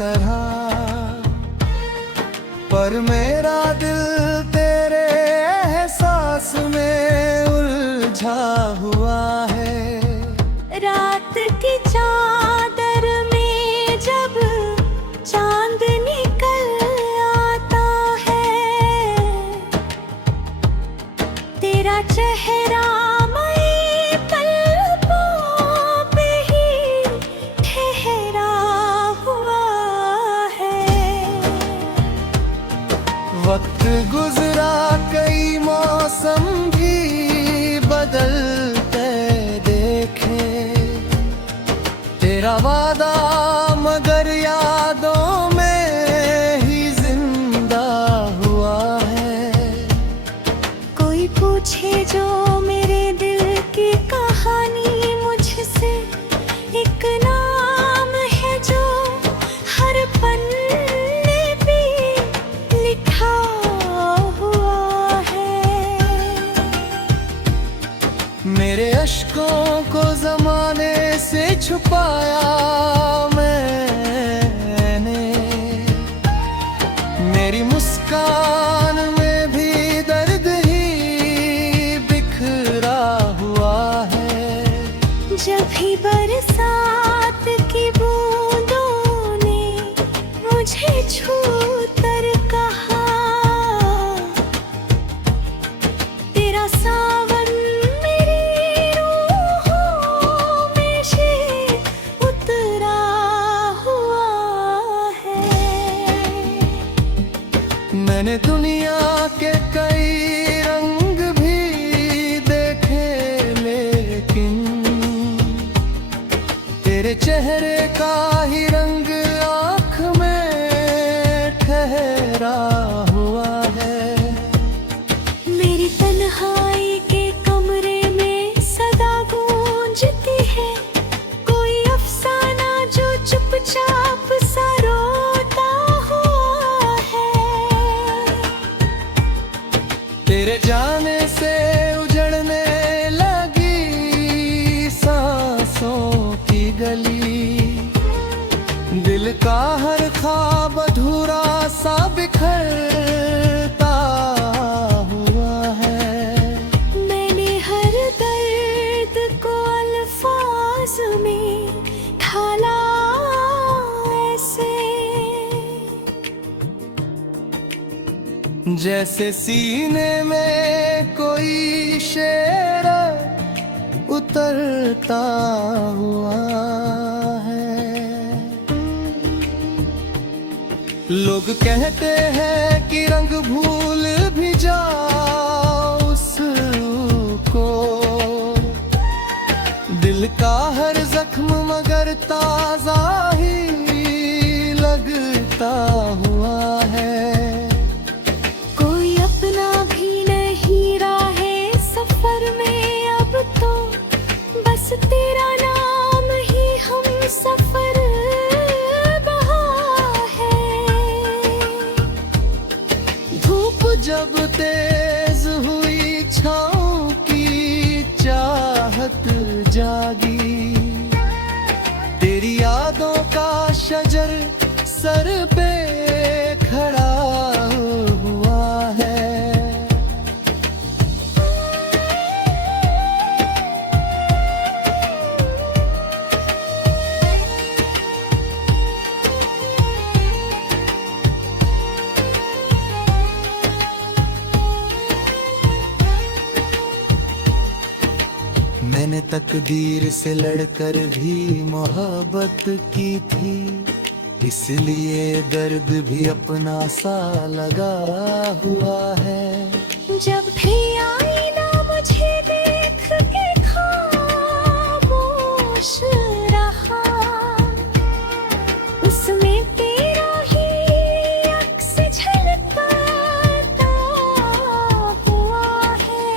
तरह, पर मेरा दिल तेरे एहसास में उलझा हुआ है। रात की चादर में जब चांद निकल आता है, तेरा चेहरा मई पलकों पे ही ठहरा हुआ है। वक्त गुजरा, कई मौसम भी बदलते देखे, तेरा वादा मगर यादों में ही जिंदा हुआ है। कोई पूछे जो मेरे दिल की कहानी मुझसे, एक नाम है जो हर पन्ने पे लिखा हुआ है। मेरे अश्कों को जमाने से छुपाया मैंने, मेरी मुस्कान में भी दर्द ही बिखरा हुआ है। जब भी बरसात की बूंदों ने मुझे छू कर कहा, तेरा सावन मेरी रूहों में से उतरा हुआ है। मैंने दुनिया के कई रंग भी देखे, लेकिन तेरे चेहरे का ही रंग आँख में ठहरा हुआ है। मेरी तन्हाई के कमरे में सदा गूंजती है कोई अफसाना जो चुपचाप सा रोता हुआ है। तेरे जाने से उजड़ने लगी सांसों की गली, दिल का हर ख्वाब अधूरा सा बिखरता हुआ है। मैंने हर दर्द को अल्फाज में ढाला ऐसे, जैसे सीने में कोई शेर उतरता हुआ है। लोग कहते हैं कि रंग भूल भी जाओ उसको, दिल का हर जख्म मगर ताजा ही लगता हुआ है। कोई अपना भी नहीं राहे सफर में अब तो, बस तेरा नाम ही हम सफर बहा है। धूप जब तेज हुई, छाँव की चाहत जागी, तेरी यादों का शजर सर पे खड़ा हुआ है। मैंने तकदीर से लड़कर भी मोहब्बत की थी, इसलिए दर्द भी अपना सा लगा हुआ है। जब भी आईना मुझे देख के खामोश रहा, उसमें तेरा ही अक्स झलकता हुआ है।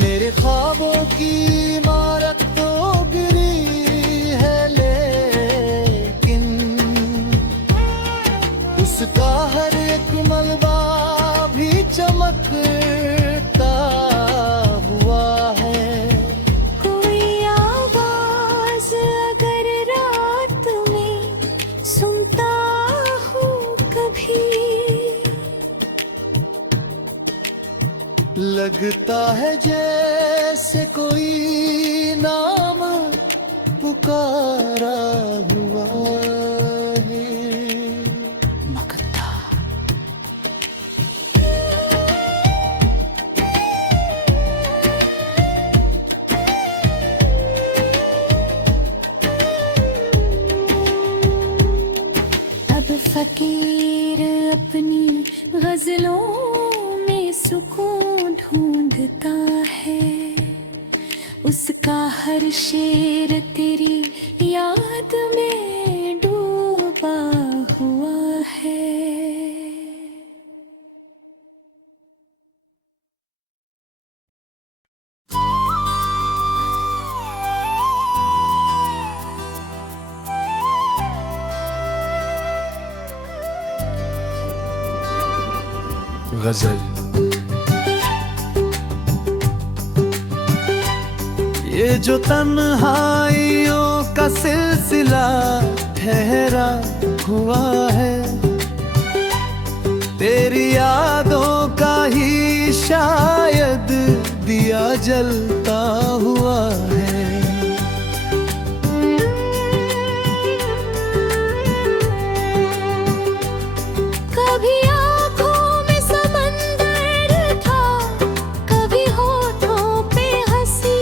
मेरे ख्वाबों की इमारत तो गिरी है, लेकिन उसका हर एक मलबा भी चमकता हुआ है। कोई आवाज अगर रात में सुन लगता है जैसे कोई नाम पुकारा हुआ है। मगता अब फकीर अपनी गजलों में सुकून ढूंढता है, उसका हर शेर तेरी याद में डूबा हुआ है। गजल। ये जो तन्हाइयों का सिलसिला ठहरा हुआ है, तेरी यादों का ही शायद दिया जलता हुआ है। कभी आँखों में समंदर था, कभी होठों पे हंसी,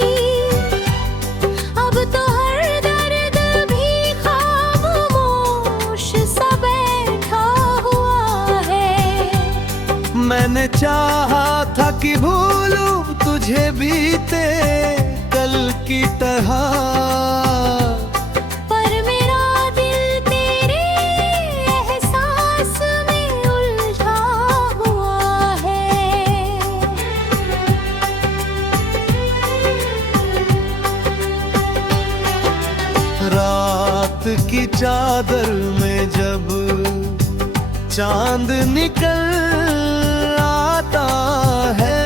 अब तो हर दर्द भी खामोश सा बैठा हुआ है। मैंने चाहा था कि भूलूं तुझे बीते कल की तरह, पर मेरा दिल तेरे एहसास में उलझा हुआ है। रात की चादर में जब चांद निकल आता है,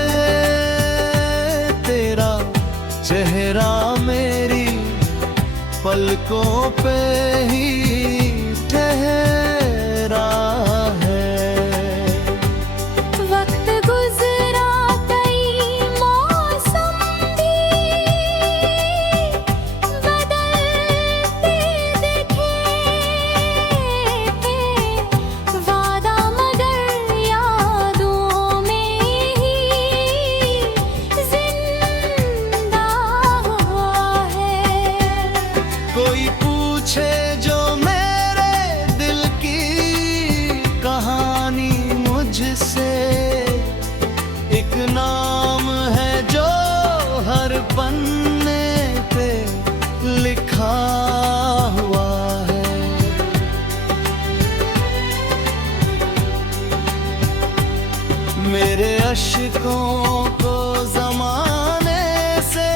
तेरा चेहरा मेरी पलकों पे ही ठहरा है। वक्त गुजरा कई मौसम भी बदलते दिखे, वादा मगर यादों में ही जिंदा हुआ है। कोई पूछे जो मेरे दिल की कहानी मुझसे, एक नाम है जो हर पन्ने पे लिखा हुआ है। मेरे अश्कों को ज़माने से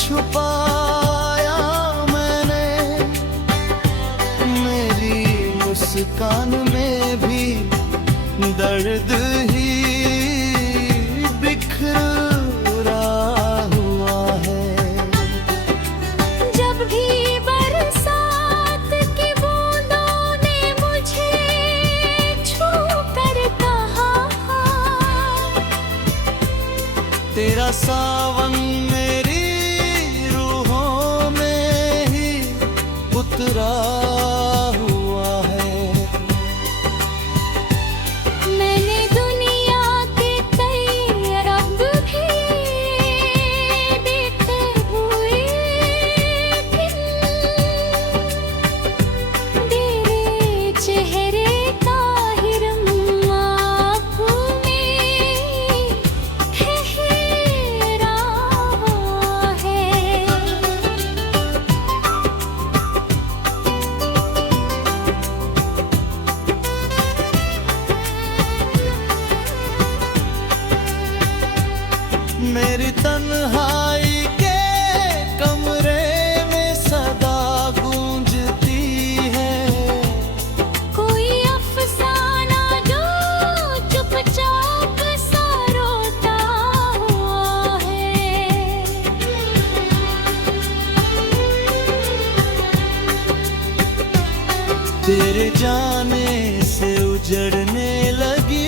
छुपाया मैंने, मेरी मुस्कान में भी दर्द ही बिखरा हुआ है। जब भी बरसात की बूंदों ने मुझे छू कर कहा, तेरा सावन मेरी रूहों में ही उतरा हुआ है। मैंने दुनिया के कई रंग भी देखे हुए, तेरे चेहरे का ही रंग आँखों में ठहरा हुआ है। मेरी तन्हाई के कमरे में सदा गूंजती है, कोई अफसाना जो चुपचाप सा रोता हुआ है। तेरे जाने से उजड़ने लगी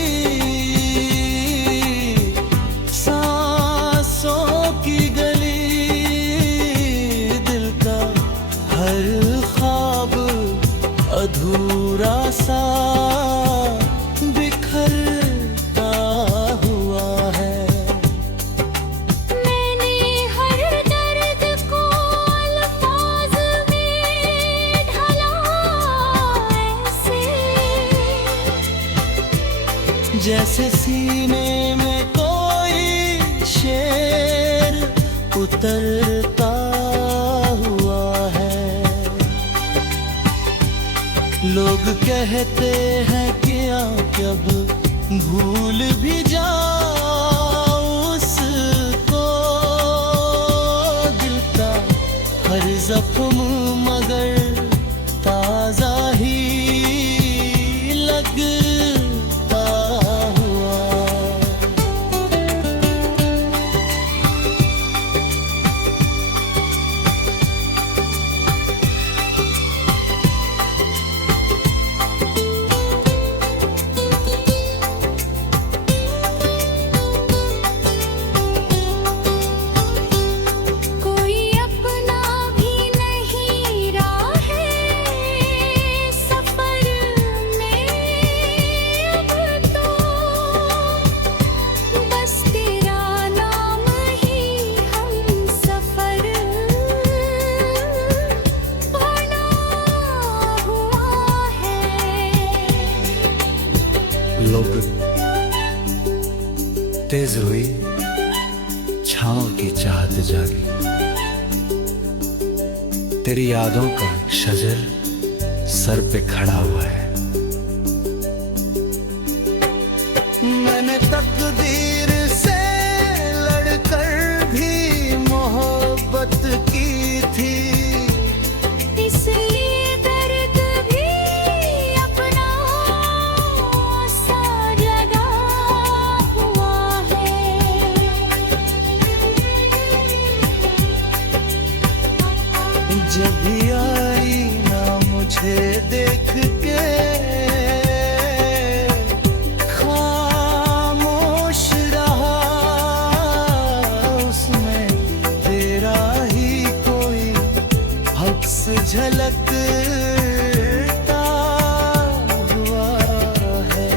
अधूरा सा बिखरता हुआ है। मैंने हर दर्द को अल्फाज में ढाला ऐसे, जैसे सीने में कोई शेर उतरता हुआ है। लोग कहते हैं कि कब भूल भी जाओ उसको, दिल का हर जख्म मगर ताजा ही लगता हुआ। कोई अपना भी नहीं राहे सफर में अब तो, बस तेरा नाम ही हम सफर बना हुआ है। लोग तेज हुई, छाँव की चाहत जागी, तेरी यादों का शजर सर पे खड़ा हुआ है। मैंने तकदीर से लड़कर भी मोहब्बत की थी, इसलिए दर्द भी अपना सा लगा हुआ है। जब भी आई ना मुझे देख के खामोश रहा, उसमें तेरा ही कोई हक्स झलकता हुआ है।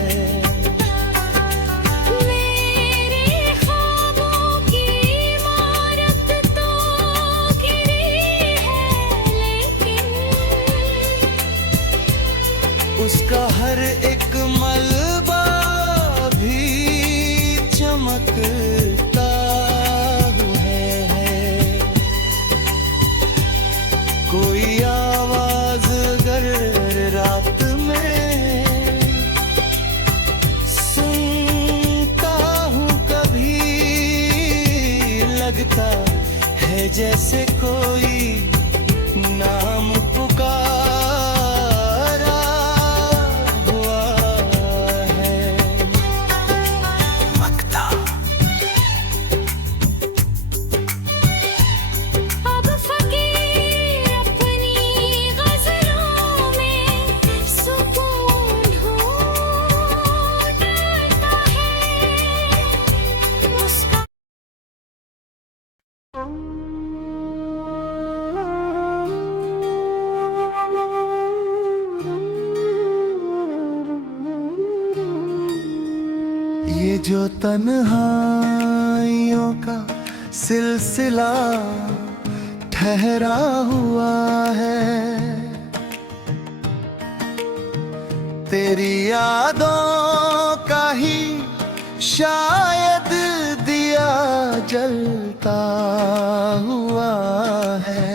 मेरे ख्वाबों की इमारत तो गिरी है, लेकिन उसका हर एक मलबा भी चमकता है। कोई आवाज अगर रात में सुनता हूँ कभी, लगता है जैसे कोई नाम पुकारा हुआ है। वक्ता अब फकीर अपनी गज़लों में सुकून ढूंढता है। उसका ये जो तन्हाइयों का सिलसिला ठहरा हुआ है, तेरी यादों का ही शायद दिया जलता हुआ है।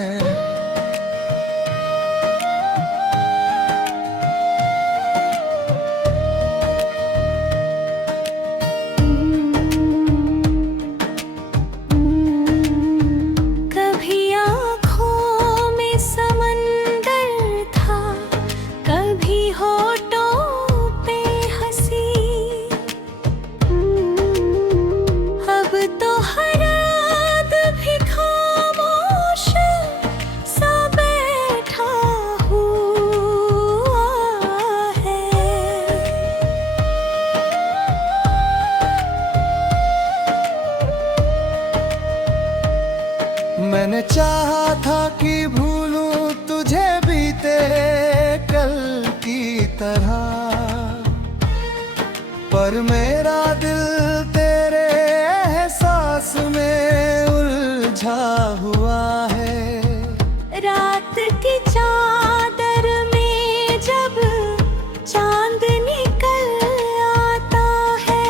कभी आँखों में समंदर था, कभी होठों पे हंसी, अब तो हर तरह, पर मेरा दिल तेरे एहसास में उलझा हुआ है। रात की चादर में जब चांद निकल आता है,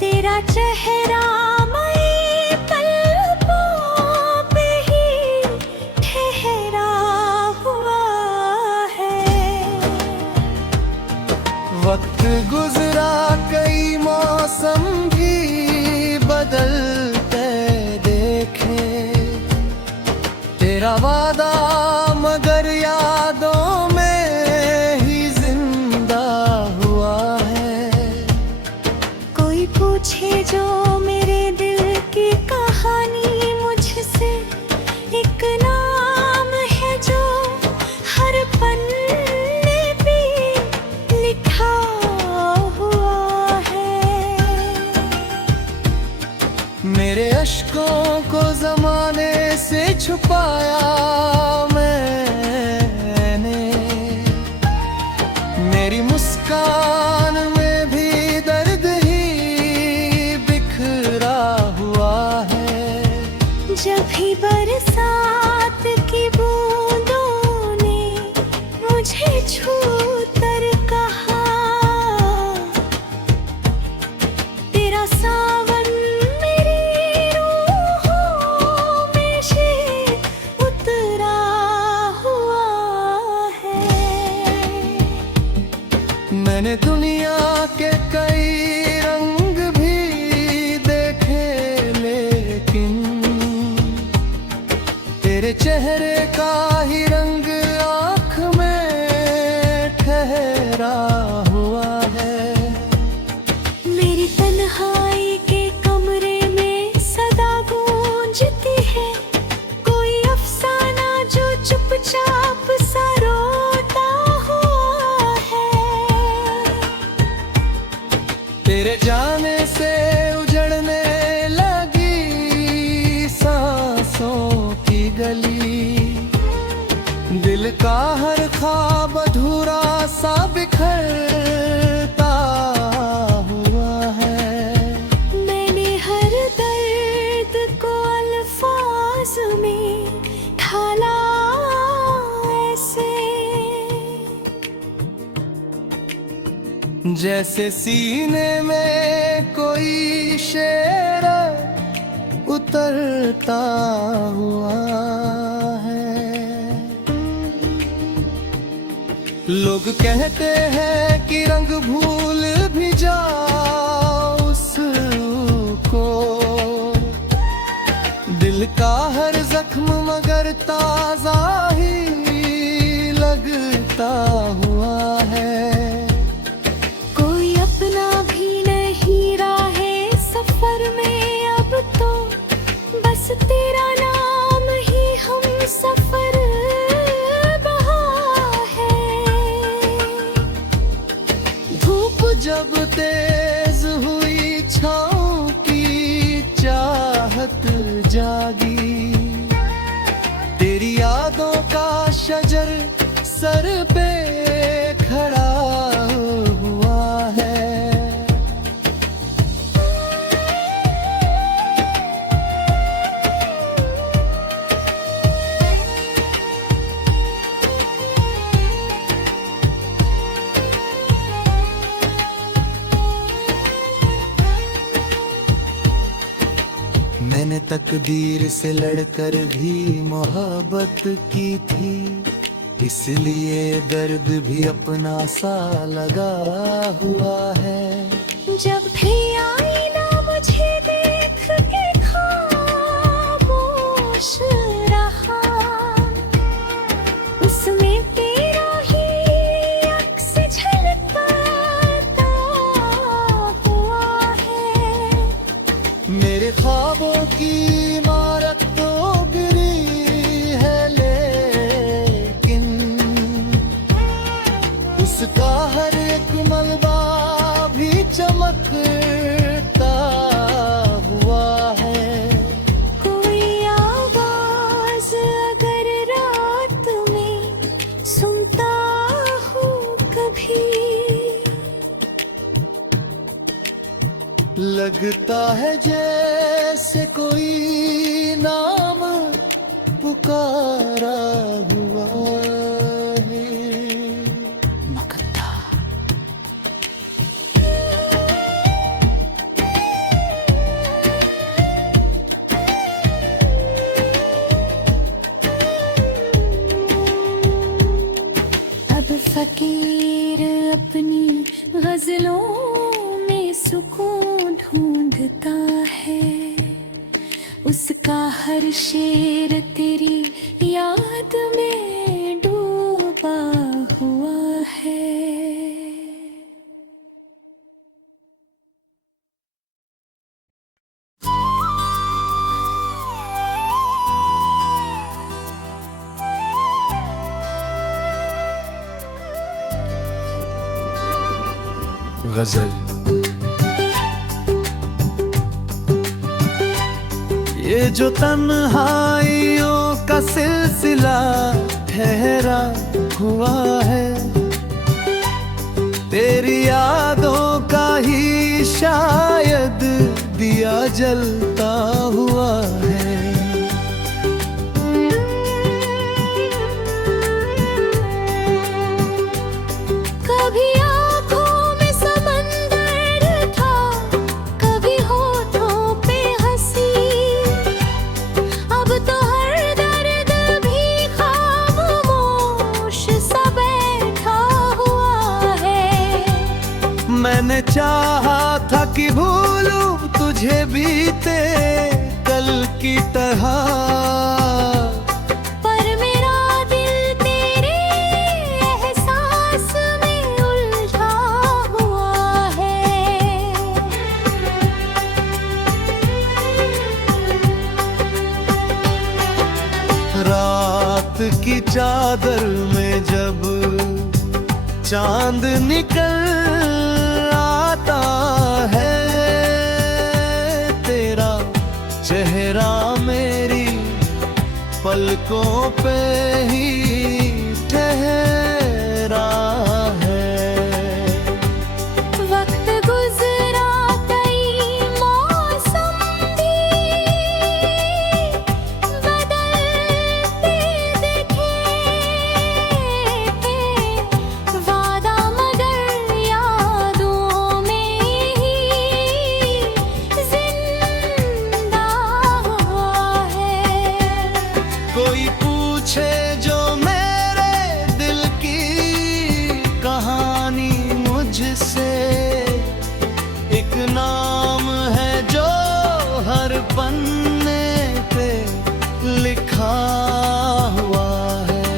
तेरा चेहरा मई पलकों पे ही ठहरा हुआ है। वक्त गुजरा, कई मौसम भी बदलते देखे, तेरा वादा मगर यादों में ही जिंदा हुआ है। कोई पूछे जो मेरे दिल की कहानी, मुझसे एक नाम है जो हर पन्ने पे लिखा हुआ है। मेरे अश्कों को जमाने से छुपाया मैंने, मेरी मुस्कान में भी दर्द ही बिखरा हुआ है। जब भी बरसात की बूंदों ने मुझे छू कर कहा, तेरा सावन मेरी रूहों में से उतरा हुआ है। मैंने दुनिया के कई रंग भी देखे, लेकिन तेरे चेहरे का ही रंग आँख में ठहरा हुआ है। मेरी तन्हाई के कमरे में सदा गूंजती है कोई अफसाना जो चुपचाप सा रोता हुआ है। तेरे जाने से उजड़ने लगी सांसों की गली, दिल का हर ख्वाब अधूरा सा बिखरता हुआ है। मैंने हर दर्द को अल्फाज में ढाला ऐसे, जैसे सीने में कोई शेर उतरता हुआ है। लोग कहते हैं कि रंग भूल भी जाओ उसको, दिल का हर जख्म मगर ताजा ही लगता हुआ है। कोई अपना भी नहीं राहे सफर में अब तो, बस तेरा नाम ही हम सफर बहा है। धूप जब तेज हुई, छाँव की चाहत जागी, तेरी यादों का शजर सर पे खड़ा हुआ है। मैंने तकदीर से लड़कर भी मोहब्बत की थी, इसलिए दर्द भी अपना सा लगा हुआ है। जब भी आईना मुझे देख के खामोश रहा, उसमें तेरा ही अक्स झलकता हुआ है। मेरे ख्वाबों की इमारत तो गिरी है, लेकिन उसका हर एक मलबा भी चमकता लगता है जैसे कोई नाम पुकारा हुआ है। मगधा। अब फकीर अपनी गजलों में सुकून ढूंढता है, उसका हर शेर तेरी याद में डूबा हुआ है। गजल। ये जो तन्हाइयों का सिलसिला ठहरा हुआ है, तेरी यादों का ही शायद दिया जलता हुआ है। कभी आँखों में समंदर था, कभी होठों पे हंसी, अब तो हर दर्द भी खामोश सा बैठा हुआ है। मैंने चाहा था कि भूलूं तुझे बीते कल की तरह, पर मेरा दिल तेरे एहसास में उलझा हुआ है। रात की चादर में जब चांद निकल आता है, तेरा चेहरा मेरी पलकों पे ही ठहरा है। वक्त गुजरा कई मौसम भी बदलते दिखे थे, वादा मगर यादों में ही जिंदा हुआ है। कोई पूछे जो मेरे दिल की कहानी मुझसे, एक नाम है जो हर पन्ने पे लिखा हुआ है।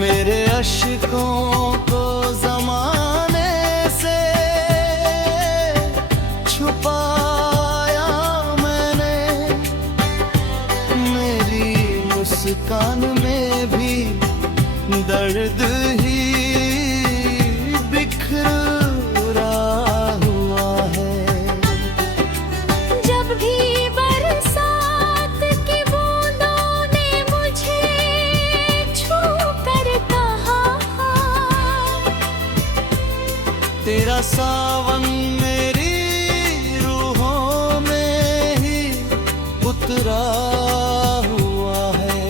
मेरे अश्कों को ज़माने से छुपाया मैंने, मेरी मुस्कान में भी दर्द ही बिखरा हुआ है। जब भी बरसात की बूंदों ने मुझे छू कर कहा, तेरा सावन मेरी रूहों में ही उतरा हुआ है।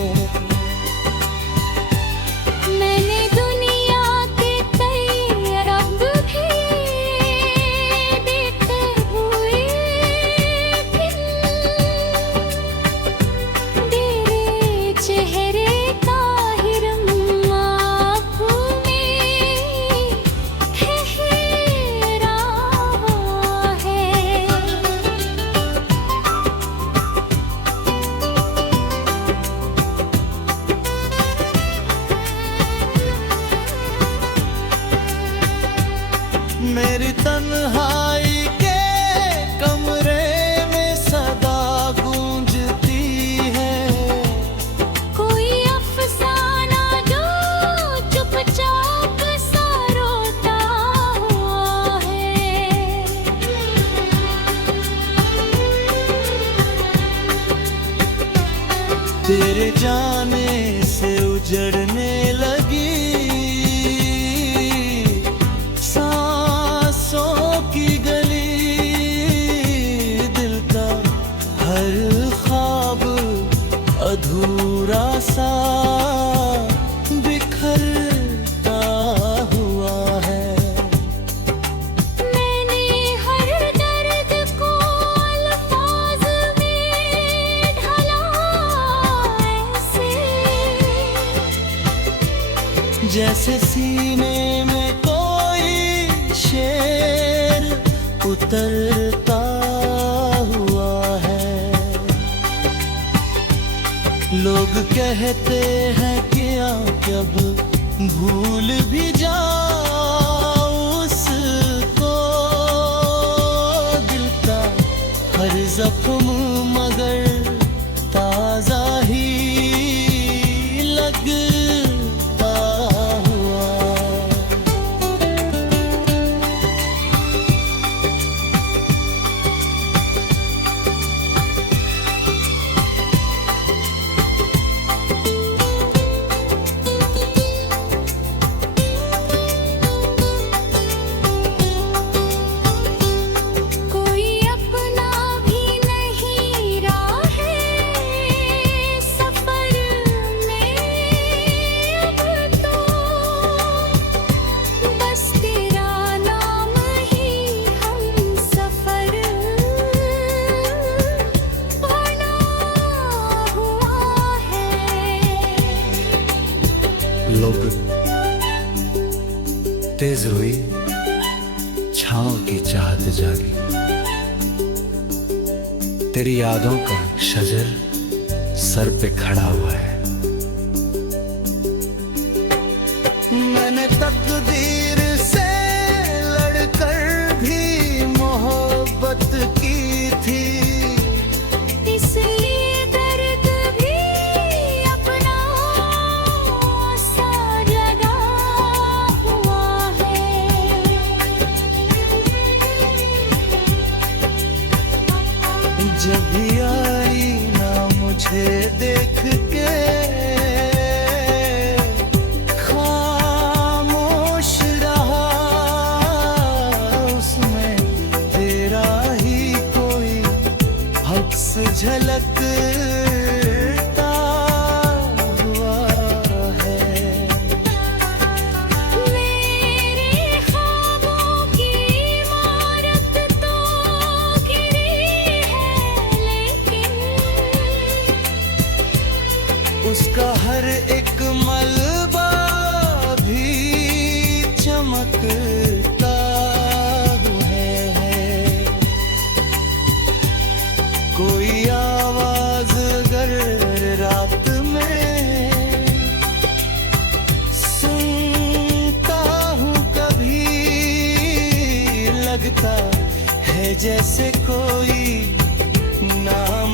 मैंने दुनिया के कई रंग भी देखे हुए, तेरे चेहरे का हिरम आँखों में ठहरा हुआ है। मेरी तन्हाई के कमरे में सदा गूंजती है, कोई अफसाना जो चुपचाप सा रोता हुआ है। तेरे जाने से उजड़ने लगी जैसे सीने में कोई शेर उतरता हुआ है। लोग कहते हैं कि कब भूल भी जाओ उसको, दिल का हर जख्म मगर ताजा ही लगता हुआ। कोई अपना भी नहीं राहे सफर में, अब तो बस तेरा नाम ही हम सफर बना हुआ है। लोग तेज हुई, छाँव की चाहत जागी, तेरी यादों का शजर सर पे खड़ा हुआ है। मैंने तकदीर से लड़कर भी मोहब्बत की थी, इसलिए दर्द भी अपना सा लगा हुआ है। जब भी आई ना मुझे देख के खामोश रहा, उसमें तेरा ही कोई हक्स झलकता हुआ है। मेरे ख्वाबों की इमारत तो गिरी है, लेकिन उसका हर एक मलबा भी चमकता है। कोई आवाज अगर रात में सुनता हूँ कभी, लगता है जैसे कोई नाम